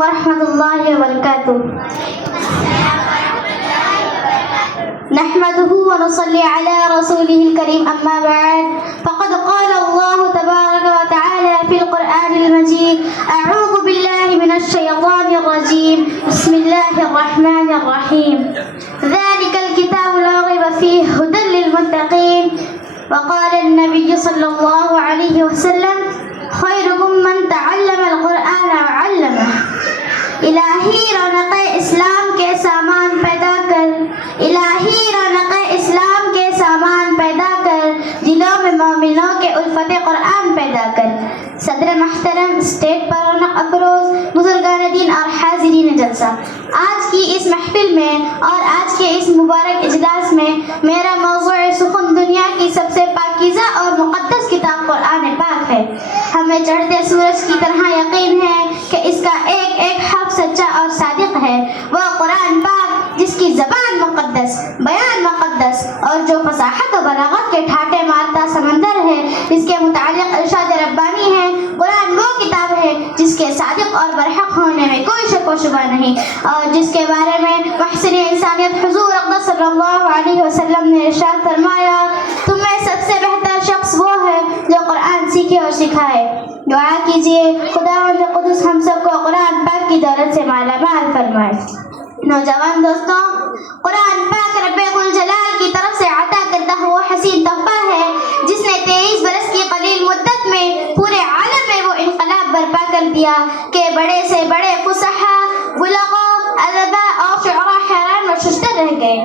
ورحمۃ اللہ وبرکاتہ نحمده ونصلي على رسوله الكريم أما بعد فقد قال الله تبارك وتعالى في القرآن المجيد أعوذ بالله من الشيطان الرجيم بسم الله الرحمن الرحيم ذلك الكتاب لا ريب فيه هدى للمتقين وقال النبي صلى الله عليه وسلم خيركم من تعلم القرآن وعلمه الہی رونق اسلام کے سامان پیدا کر الہی رونق اسلام کے سامان پیدا کر دلوں میں مومنوں کے الفت قرآن پیدا کر صدر محترم اسٹیٹ پر رونق افروز بزرگان دین اور حاضرین جلسہ آج کی اس محفل میں اور آج کے اس مبارک اجلاس میں میرا موضوع سخن دنیا کی سب سے پاکیزہ اور مقدس کتاب قرآن پاک ہے ہمیں چڑھتے سورج کی طرح یقین ہے کہ اس کا ایک ایک حرف سچا اور صادق ہے وہ قرآن پاک جس کی زبان مقدس بیان مقدس اور جو فصاحت و بلاغت کے ٹھاٹے مارتا سمندر ہے اس کے متعلق ارشاد ربانی ہے قرآن وہ کتاب ہے جس کے صادق اور برحق ہونے میں کوئی شک و شبہ نہیں اور جس کے بارے میں محسن انسانیت حضور اقدس صلی اللہ علیہ وسلم نے ارشاد فرمایا تم میں سب سے بہتر شخص وہ ہے جو قرآن سیکھے اور سکھائے دعا کیجیے خداوند قدس ہم سب کو قرآن پاک کی دولت سے مالا مال فرمائے نوجوان دوستوں قرآن پاک رب الجلال کی طرف سے عطا کردہ وہ حسین تحفہ ہے جس نے 23 برس کی قلیل مدت میں پورے عالم میں وہ انقلاب برپا کر دیا کہ بڑے سے بڑے فصحا بلغا ادبا اور شعراء حیران و ششدر رہ گئے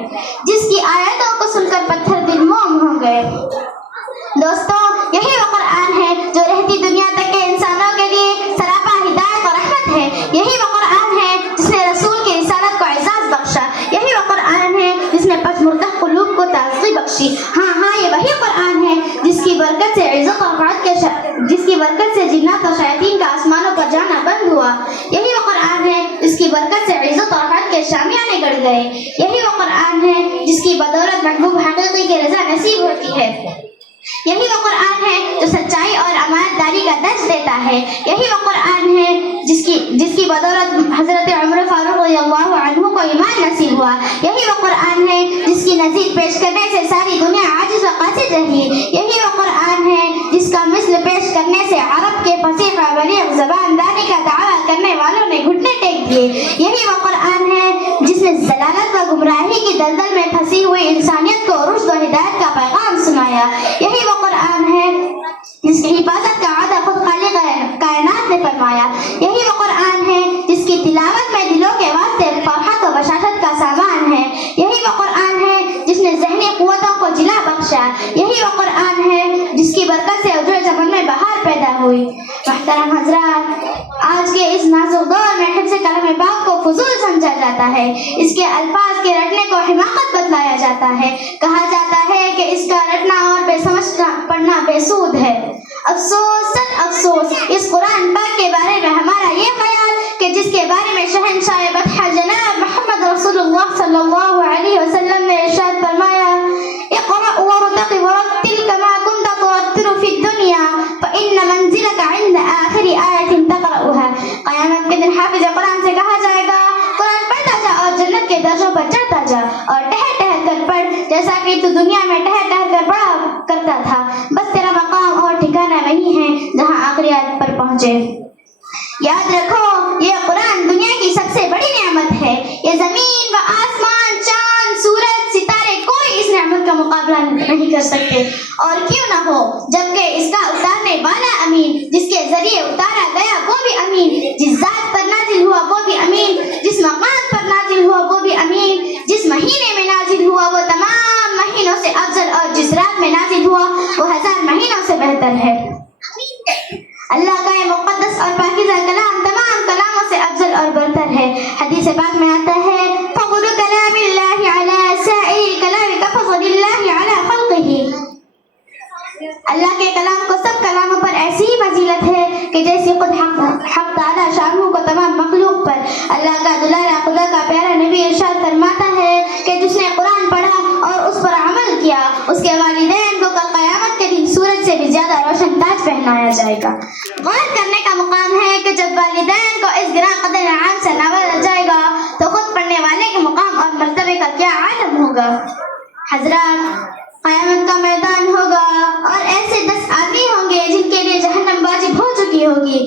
جس کی آیتوں کو سن کر پتھر دل موم ہو گئے دوستوں یہی وہ قرآن ہے جو رہتی دنیا تک کے انسانوں کے لیے سراپا ہدایت اور رحمت ہے یہی وہ قرآن ہے جس نے رسول کی رسالت کو اعزاز بخشا یہی وہ قرآن ہے جس نے پسمردہ قلوب کو تازگی بخشی ہاں یہ وہی قرآن ہے جس کی برکت سے عزت اور جس کی برکت سے جنات اور شیاطین کا آسمانوں پر جانا بند ہوا یہی وہ قرآن ہے جس کی برکت سے عزت اور حد کے شامیانے گڑ گئے یہی وہ قرآن ہے جس کی بدولت محبوب حقیقی کی رضا نصیب ہوتی ہے یہی وہ قرآن ہے جو سچائی اور امانت داری کا درس دیتا ہے یہی وہ قرآن ہے جس کی بدولت حضرت عمر فاروق رضی اللہ عنہ کو ایمان نصیب ہوا یہی وہ قرآن ہے جس کی نظیر پیش کرنے سے ساری دنیا عاجز و قاصر رہی یہی وہ قرآن ہے جس کا مثل پیش کرنے سے عرب کے فصیح و بلیغ زبان داری کا دعویٰ کرنے والوں نے گھٹنے ٹیک دیے یہی وہ قرآن ہے جس نے ضلالت و گمراہی کی دلدل میں پھنسی ہوئی انسانیت کو رشد و ہدایت کا پیغام سنایا یہی وہ قرآن ہے جس کی حفاظت کا وعدہ خود خالق کائنات نے فرمایا یہی وہ قرآن ہے جس کی تلاوت میں دلوں کے واسطے فرحت و بشاشت کا سامان ہے یہی وہ قرآن ہے جس نے ذہنی قوتوں کو جلا بخشا یہی وہ قرآن ہے جس کی برکت سے اجڑے چمن میں بہار پیدا ہوئی محترم حضرات آج کے اس نازک دور میں حفظ کلام پاک کو فضول سمجھا جاتا ہے اس کے الفاظ کے رٹنے کو حماقت بتلایا جاتا ہے کہا جاتا ہے کہ اس کا رٹنا اور بے سمجھ پڑھنا بے سود ہے افسوس سچ افسوس اس قرآن پاک کے بارے میں ہمارا یہ خیال کہ جس کے بارے میں شہنشاہ بطحہ جناب محمد رسول اللہ صلی اللہ علیہ وسلم نے ارشاد فرمایا اقرأ وارتقب ورتل كما كنت ترتل في الدنيا فإن منزلك عند آخر آية تقرأها قیامت کے دن حافظ قرآن سے کہا جائے گا قرآن پڑھتا جا اور جنت کے درجوں پر چڑھتا جا اور ٹہر کر پڑھ جیسا کہ تو دنیا میں ٹہر کر پڑھا کرتا تھا بس تیرا مقام اور ٹھکانہ وہی ہے جہاں آخری آیت پر پہنچے یاد رکھو یہ قرآن دنیا کی سب سے بڑی نعمت ہے یہ زمین و آسمان چاند سورج ستارے کوئی اس نعمت کا مقابلہ نہیں کر سکتے اور کیوں نہ ہو جبکہ اس کا اتارنے والا امین جس کے ذریعے اتارا گیا وہ بھی امین جس ذات پر نازل ہوا وہ بھی امین جس مقام پر نازل ہوا وہ بھی امین جس مہینے میں نازل ہوا وہ تمام مہینوں سے افضل اور جس رات میں نازل ہوا وہ 1000 مہینوں سے بہتر ہے اللہ کا یہ مقدس اور پاکیزہ کلام تمام کلاموں سے افضل اور برتر ہے حدیث پاک میں آتا ہے فضل کلام اللہ علی سائر الکلام کفضل اللہ علی خلقہ اللہ کے کلام کو سب کلاموں پر ایسی ہی فضیلت ہے کہ جیسی خود حق تعالی شانہ کو تمام مخلوق پر اللہ کا دلارا خدا کا پیارا نبی ارشاد فرماتا ہے کہ جس نے قرآن پڑھا اور اس پر عمل کیا اس کے والدین کو کل قیامت کے دن سورج سے بھی زیادہ روشن تاج پہنایا جائے گا غور کرنے کا مقام ہے کہ جب والدین کو اس گراں قدر حضرات قیامت کا میدان ہوگا اور ایسے 10 آدمی ہوں گے جن کے لیے جہنم واجب ہو چکی ہوگی.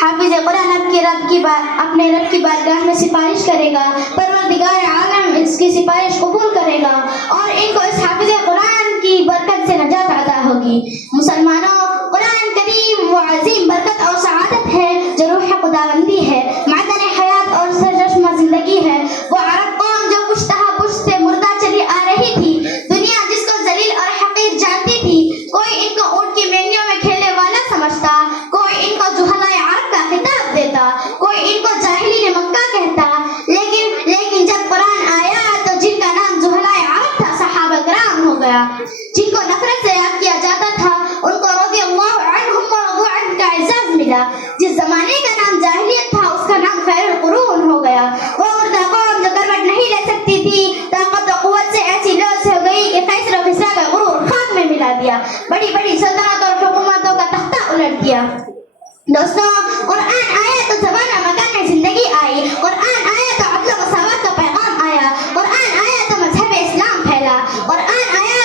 حافظ قرآن اپنے رب کی بارگاہ میں سفارش کرے گا. پروردگار عالم اس کی سفارش قبول کرے گا اور ان کو اس حافظ قرآن کی برکت سے نجات عطا ہوگی. مسلمانوں، قرآن کریم وہ عظیم برکت اور سعادت ہے جو روح خداوندی ہے، معدن حیات اور سرچشمہ زندگی ہے. وہ عرب قوم جو پشت سے مردہ چلی آ رہی تھی، دنیا جس کو ذلیل اور حقیر جانتی تھی، کوئی ان کو اونٹ کی مینگیوں میں کھیلنے والا سمجھتا، کوئی ان کو جہلائے عرب کا خطاب دیتا، کوئی ان کو جاہلین مکہ کہتا. لیکن جب قرآن آیا تو جن کا نام جہلائے عرب تھا صحابہ کرام ہو گیا. جن کو نفرت سے یاد کیا جاتا تھا ان کو رضی اللہ عنہم ورضوا عنہ کا اعزاز ملا. جس زمانے کا نام جاہلیت تھا اس کا نام خیر القرون ہو گیا. وہ مردہ قوم جو کروٹ نہیں لے سکتی تھی، طاقت و قوت سے ایسی لوث ہو گئی کہ قیصر و کسریٰ کا غرور خاک میں ملا دیا، بڑی بڑی سلطنت اور حکومتوں کا تختہ الٹ دیا. دوستوں، قرآن آیا تو زمان و مکان میں زندگی آئی. قرآن آیا تو عدل و مساوات کا پیغام آیا. قرآن آیا تو مذہب اسلام پھیلا. قرآن آیا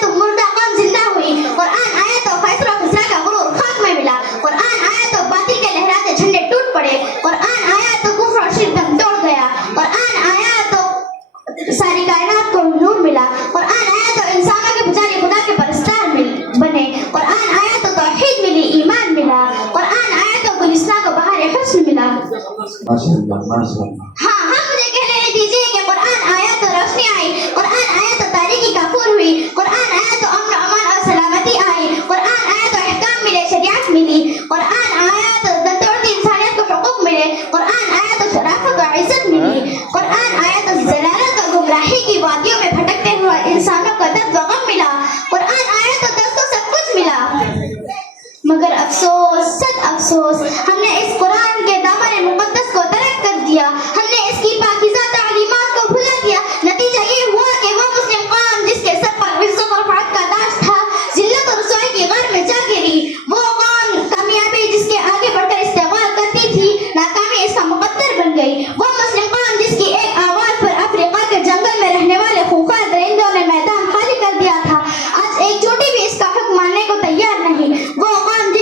تو مردہ قوم زندہ ہوئی. قرآن آیا تو قیصر و کسریٰ کا غرور خاک میں ملا. قرآن آیا تو باطل کے لہراتے جھنڈے ٹوٹ پڑے. قرآن آیا تو کفر اور شرک دم توڑ گیا. قرآن آیا تو ساری کائنات کو نور ملا. قرآن آیا تو انسانوں کے پجاری خدا کے پرستار بنے. قرآن آیا تو توحید ملی، ایمان ملا. قرآن آیا تو گلستان کو بہار حسن ملا. ہاں مجھے کہہ لینے دیجیے کہ قرآن آیا تو روشنی آئی. قرآن آیا تو تاریکی کافور ہوئی. قرآن آیا تو امن و امان اور سلامتی آئی. قرآن آیا تو احکام ملے، شریعت ملی. قرآن آیا تو توڑتی انسانیت کو حقوق ملے. قرآن آیا تو شرافت و عزت ملی. قرآن آیا تو ضلالت اور گمراہی کی وادیوں میں بھٹکتے ہوئے انسانوں کو درد و غم ملا. قرآن آیا تو دس کو سب کچھ ملا. مگر افسوس، صد افسوس، ہم نے اس قرآن کے دامن مقدس کو ترک کر دیا. ہم نے اس کی پاکیزہ تعلیمات کو بھلا دیا. نتیجہ یہ ہوا کہ وہ مسلم قوم جس کے سر پر عزت اور رفعت کا تاج تھا، ذلت اور رسوائی کی غار میں جا گری. وہ قوم کامیابی جس کے آگے بڑھ کر استغفار کرتی تھی، ناکامی اس کا مقدر بن گئی. وہ مسلم قوم جس کی ایک آواز پر افریقہ کے جنگل میں رہنے والے خوفار درندوں نے میدان خالی کر دیا تھا، آج ایک چونٹی بھی اس کا حکم ماننے کو تیار نہیں. وہ قوم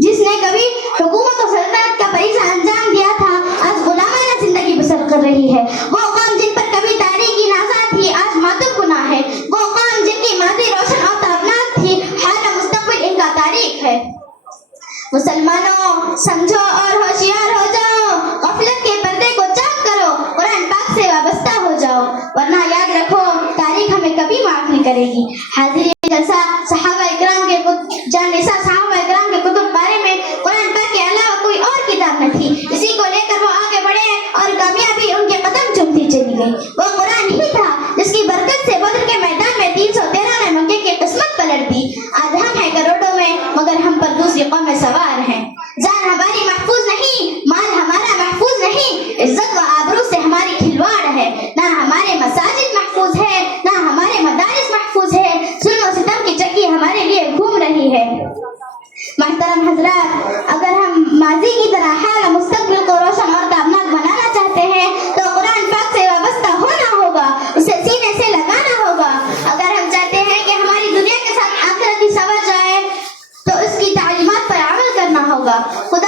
جس نے کبھی حکومت و سلطنت کا فریضہ انجام دیا تھا، آج غلامانہ زندگی بسر کر رہی ہے. وہ قوم جن پر کبھی تاریخی نازاں تھی، آج ماتم گناہ ہے. وہ قوم جن کی ماضی روشن اور تابناک تھی، حال و مستقبل ان کا تاریخ ہے. مسلمانوں، سمجھو اور ہوشیار ہو جاؤ. غفلت کے پردے کو چاک کرو، قرآن پاک سے وابستہ ہو جاؤ، ورنہ یاد رکھو تاریخ ہمیں کبھی معاف نہیں کرے گی. حاضرین جلسہ، صحابہ اکرام کے کتب بارے میں قرآن پاک کے علاوہ کوئی اور کتاب نہ تھی. اسی کو لے کر وہ آگے بڑھے اور کامیابی ان کے قدم چومتی چلی گئی. وہ قرآن ہی تھا جس کی برکت سے بدر کے میدان میں 313 نے مکے کی قسمت پلٹ دی. آج ہم ہیں کروڑوں میں مگر ہم پر دوسری قومیں سوار ہیں. جان ہماری محفوظ نہیں، مال ہمارا محفوظ نہیں، عزت و آبرو سے ہماری کھلواڑ ہے. نہ ہمارے مساجد محفوظ ہے، نہ ہمارے مدارس محفوظ ہے. ظلم و ستم کی چکی ہمارے لیے گھوم رہی ہے. محترم حضرات، اگر ہم ماضی کی طرح حال و مستقبل کو روشن اور تابناک بنانا چاہتے ہیں تو قرآن پاک سے وابستہ ہونا ہوگا، اسے سینے سے لگانا ہوگا. اگر ہم چاہتے ہیں کہ ہماری دنیا کے ساتھ آخرت بھی سنور جائے تو اس کی تعلیمات پر عمل کرنا ہوگا. خدا